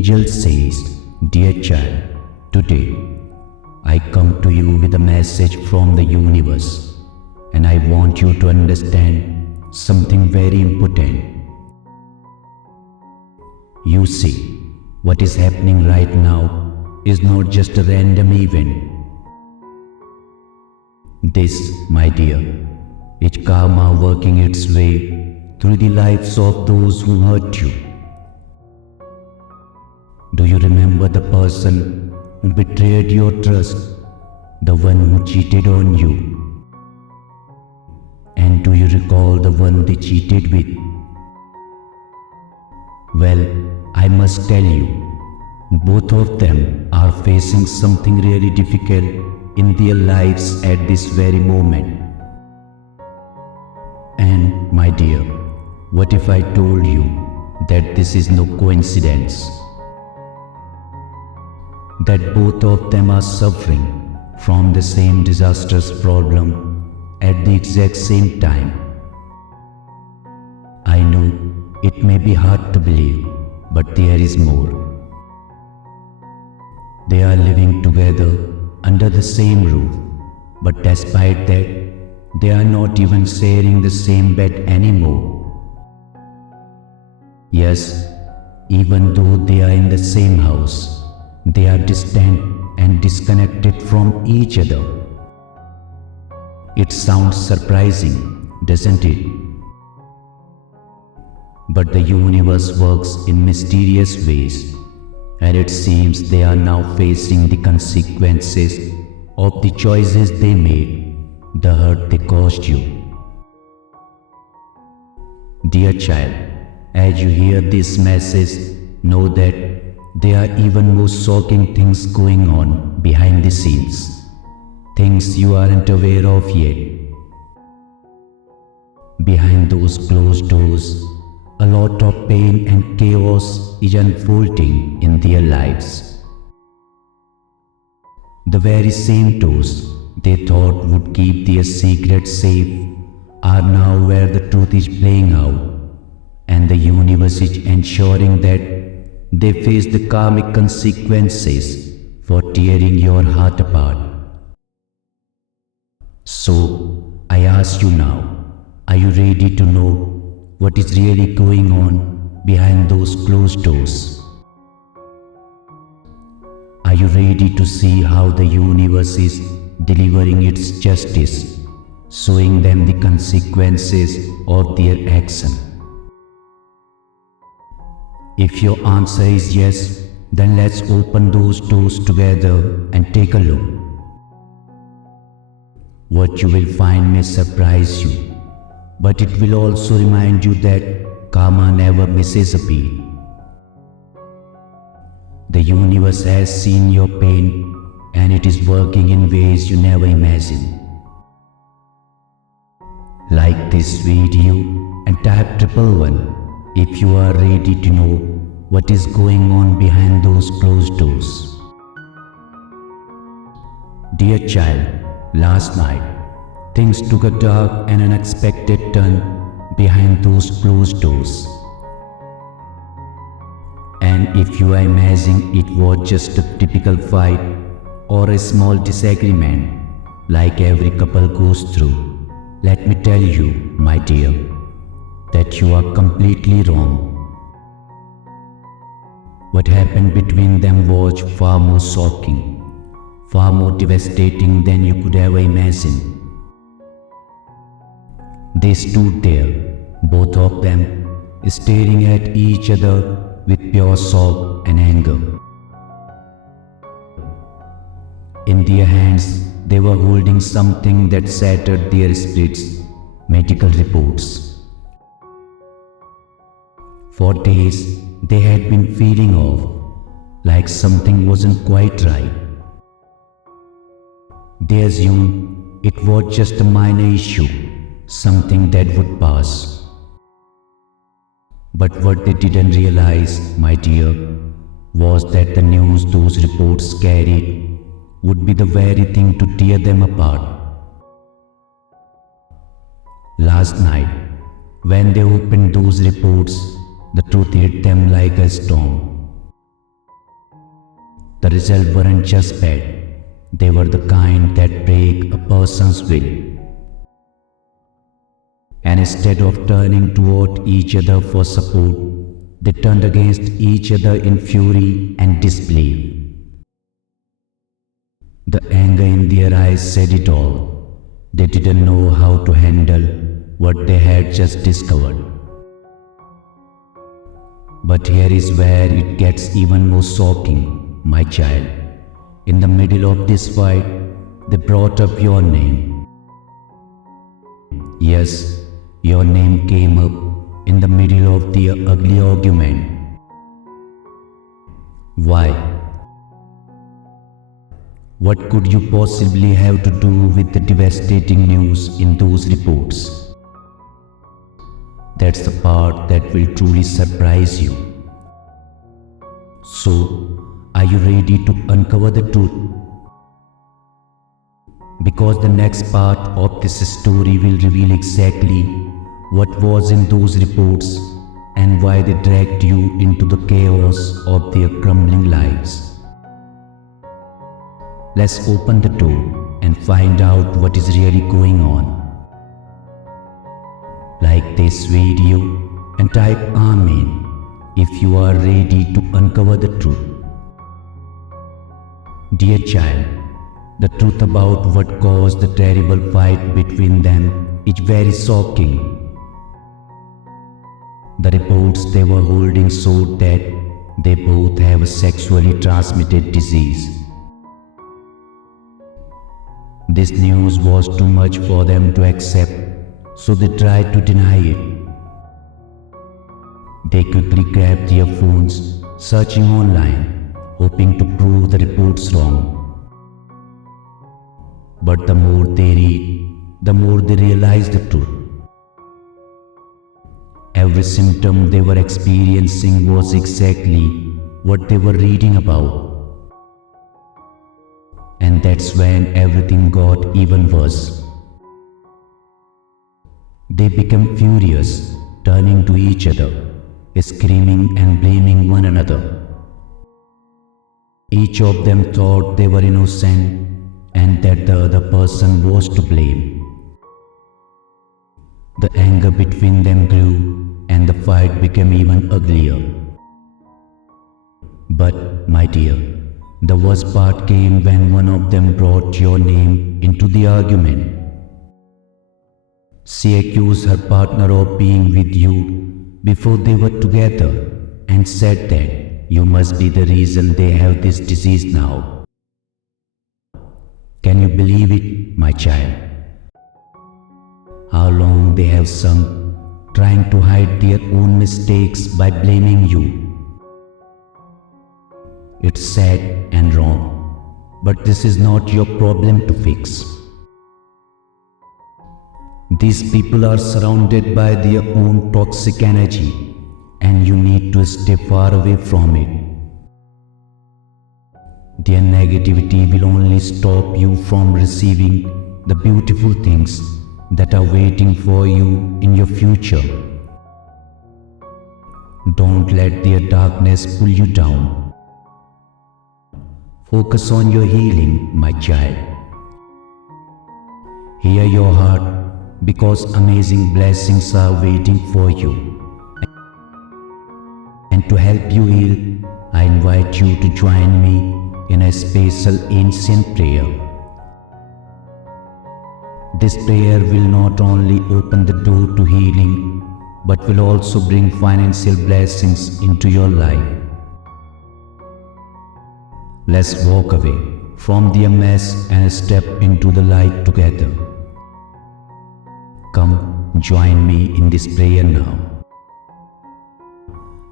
angel says, "Dear child, today I come to you with a message from the universe, and I want you to understand something very important. You see, what is happening right now is not just a random event. This, my dear, is karma working its way through the lives of those who hurt you. Do you remember the person who betrayed your trust, the one who cheated on you? And do you recall the one they cheated with? Well, I must tell you, both of them are facing something really difficult in their lives at this very moment. And my dear, what if I told you that this is no coincidence? That both of them are suffering from the same disastrous problem at the exact same time. I know it may be hard to believe, but there is more. They are living together under the same roof, but despite that, they are not even sharing the same bed anymore. Yes, even though they are in the same house, they are distant and disconnected from each other. It sounds surprising, doesn't it? But the universe works in mysterious ways, and it seems they are now facing the consequences of the choices they made, the hurt they caused you. Dear child, as you hear this message, know that there are even more shocking things going on behind the scenes, things you aren't aware of yet. Behind those closed doors, a lot of pain and chaos is unfolding in their lives. The very same doors they thought would keep their secrets safe are now where the truth is playing out, and the universe is ensuring that they face the karmic consequences for tearing your heart apart. So, I ask you now, are you ready to know what is really going on behind those closed doors? Are you ready to see how the universe is delivering its justice, showing them the consequences of their action? If your answer is yes, then let's open those doors together and take a look. What you will find may surprise you, but it will also remind you that karma never misses a beat. The universe has seen your pain, and it is working in ways you never imagined. Like this video and type 111 if you are ready to know what is going on behind those closed doors. Dear child, last night, things took a dark and unexpected turn behind those closed doors. And if you are imagining it was just a typical fight or a small disagreement like every couple goes through, let me tell you, my dear, that you are completely wrong. What happened between them was far more shocking, far more devastating than you could ever imagine. They stood there, both of them, staring at each other with pure shock and anger. In their hands, they were holding something that shattered their spirits, medical reports. For days, they had been feeling off, like something wasn't quite right. They assumed it was just a minor issue, something that would pass. But what they didn't realize, my dear, was that the news those reports carried would be the very thing to tear them apart. Last night, when they opened those reports, the truth hit them like a storm. The results weren't just bad, they were the kind that break a person's will. And instead of turning toward each other for support, they turned against each other in fury and disbelief. The anger in their eyes said it all. They didn't know how to handle what they had just discovered. But here is where it gets even more shocking, my child. In the middle of this fight, they brought up your name. Yes, your name came up in the middle of the ugly argument. Why? What could you possibly have to do with the devastating news in those reports? That's the part that will truly surprise you. So, are you ready to uncover the truth? Because the next part of this story will reveal exactly what was in those reports and why they dragged you into the chaos of their crumbling lives. Let's open the door and find out what is really going on. Like this video and type Amen if you are ready to uncover the truth. Dear child, the truth about what caused the terrible fight between them is very shocking. The reports they were holding showed that they both have a sexually transmitted disease. This news was too much for them to accept, so they tried to deny it. They quickly grabbed their phones, searching online, hoping to prove the reports wrong. But the more they read, the more they realize the truth. Every symptom they were experiencing was exactly what they were reading about. And that's when everything got even worse. They became furious, turning to each other, screaming and blaming one another. Each of them thought they were innocent and that the other person was to blame. The anger between them grew and the fight became even uglier. But, my dear, the worst part came when one of them brought your name into the argument. She accused her partner of being with you before they were together and said that you must be the reason they have this disease now. Can you believe it, my child? How long they have sunk, trying to hide their own mistakes by blaming you. It's sad and wrong, but this is not your problem to fix. These people are surrounded by their own toxic energy, and you need to stay far away from it. Their negativity will only stop you from receiving the beautiful things that are waiting for you in your future. Don't let their darkness pull you down. Focus on your healing, my child. Hear your heart, because amazing blessings are waiting for you. And to help you heal, I invite you to join me in a special ancient prayer. This prayer will not only open the door to healing, but will also bring financial blessings into your life. Let's walk away from the mess and step into the light together. Come, join me in this prayer now.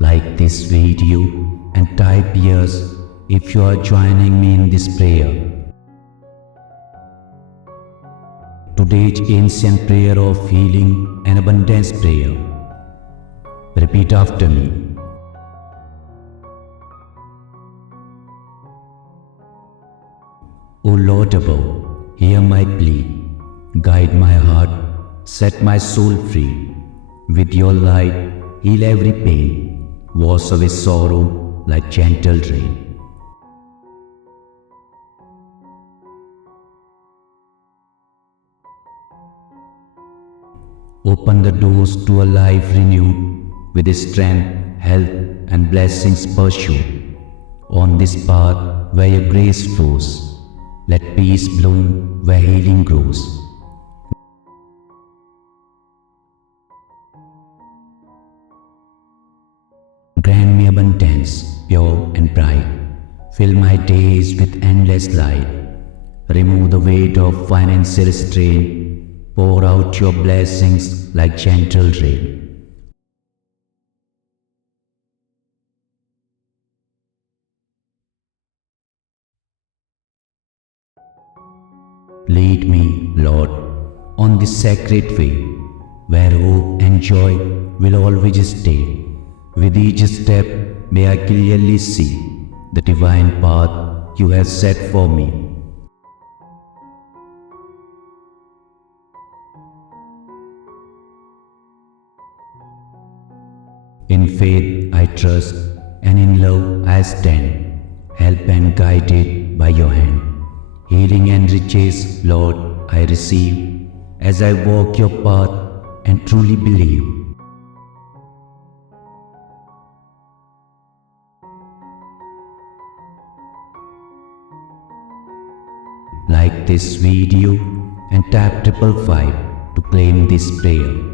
Like this video and type yes if you are joining me in this prayer. Today's ancient prayer of healing and abundance prayer. Repeat after me. O Lord above, hear my plea, guide my heart, set my soul free. With your light, heal every pain, wash away sorrow like gentle rain. Open the doors to a life renewed with strength, health, and blessings pursued. On this path where your grace flows, let peace bloom where healing grows. Grant me abundance, pure and bright. Fill my days with endless light. Remove the weight of financial strain. Pour out your blessings like gentle rain. Lead me, Lord, on this sacred way, where hope and joy will always stay. With each step, may I clearly see the divine path you have set for me. In faith I trust, and in love I stand, helped and guided by your hand. Healing and riches, Lord, I receive, as I walk your path and truly believe. Like this video and tap 555 to claim this prayer.